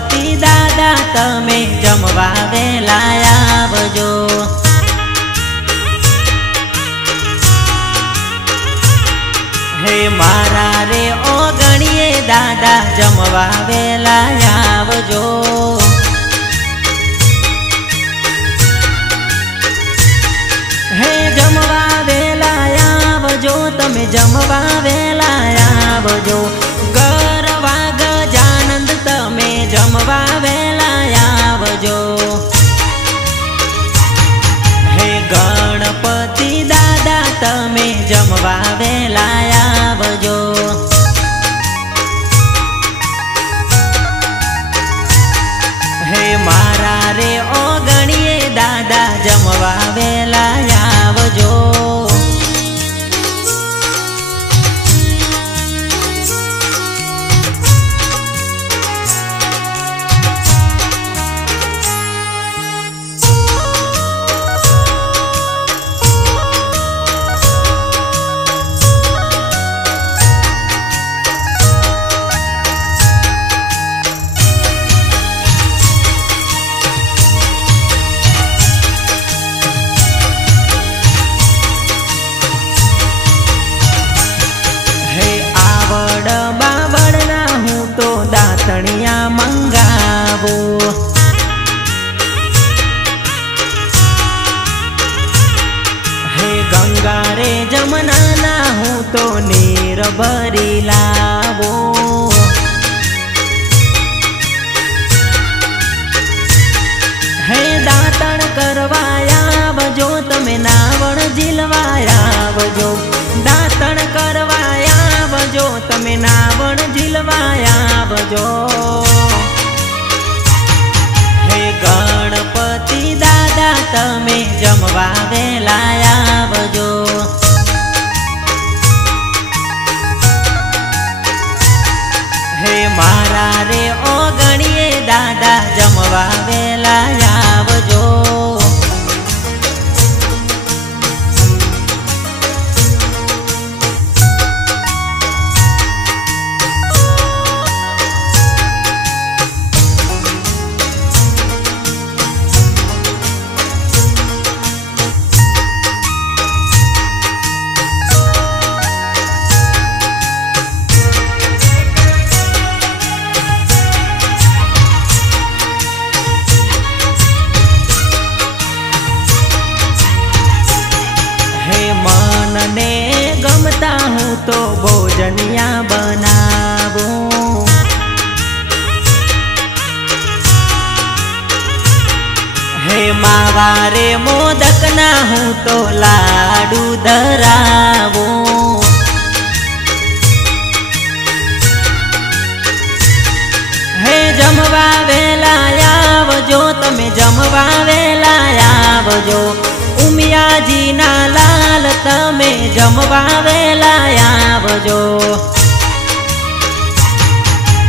गणपति दादा तमे जमवा वेला आवजो। हे मारा रे ओगणिये दादा जमवा वेला आवजो। हे जमवा वेला आवजो तमे जमवा वेला आवजो। गरवा गजानंद तमे जमवा वेला आवजो। हे गणपति दादा तमे जमवा वेला आवजो। हे मारा रे ओगणिये दादा जमवा वेला आवजो। दातणिया मंगावो। हे गंगा रे जमुना ना हूँ तो नीर भरी लावो। हे दातण करवाया आवजो तमे नावण झीलवाया आवजो। दातण करवाया आवजो तमे नावण झीलवाया आवजो। हे गणपति दादा तमे जमवा वेला आवजो। हे मारा रे ओगणिये दादा जमवा वेला आवजो। ने गमता हूँ तो भोजनिया बनावो। हे मावा रे मोदक ना हूँ तो लाडू धरावो। हे जमवा वेला आवजो तमे जमवा वेला आवजो। उमियाजी ना लाल तमे जमवा वेला आवजो।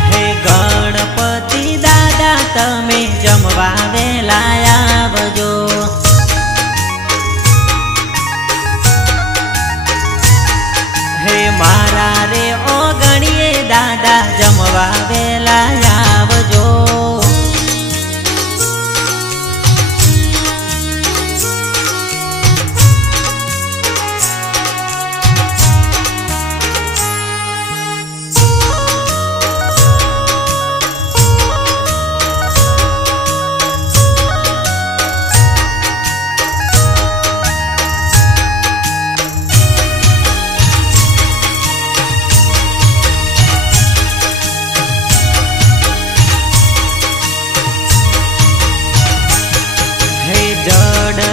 हे गणपति दादा तमे जमवा वेला आवजो। हे मारा रे ओगणिये दादा जमवा वेला आवजो।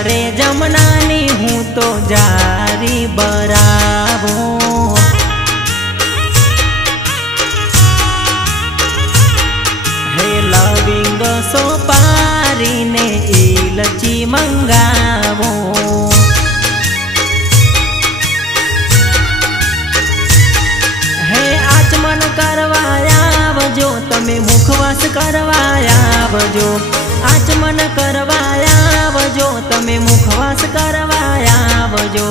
रे जमुनानी हूँ तो जारी बरावो। हे लविंग सोपारी ने इलची मंगावो। हे आचमन करवाया आवजो तमे मुखवास करवाया आवजो। आचमन करवाया आवजो तमे मुखवास करवाया आवजो।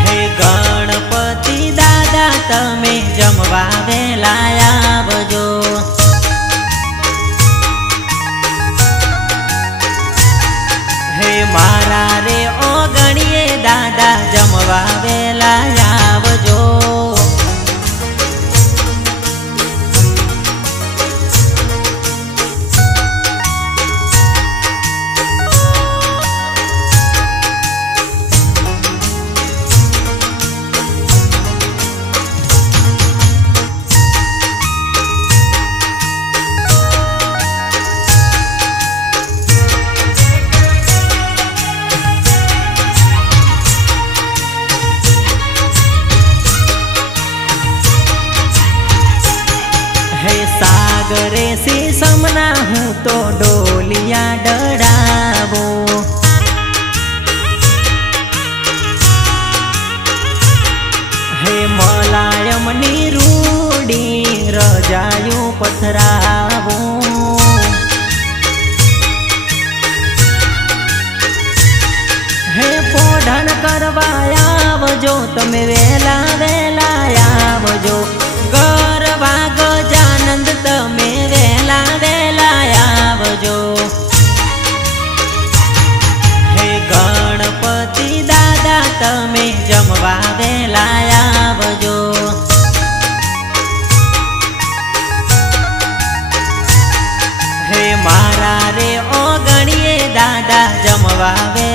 हे गणपति दादा तमे जमवा वेला आवजो। सागरे से समना हूँ तो डोलिया डरावो। हे मलायमनी रूडी रजायूं पथरावो। हे पोढन करवा आवजो तमे वेला वेला आवजो। गरबा गजानंद तमे वेला वेला आवजो। हे गणपति दादा तमे जमवा वेला आवजो। हे मारा रे ओगणिये दादा जमवा वेला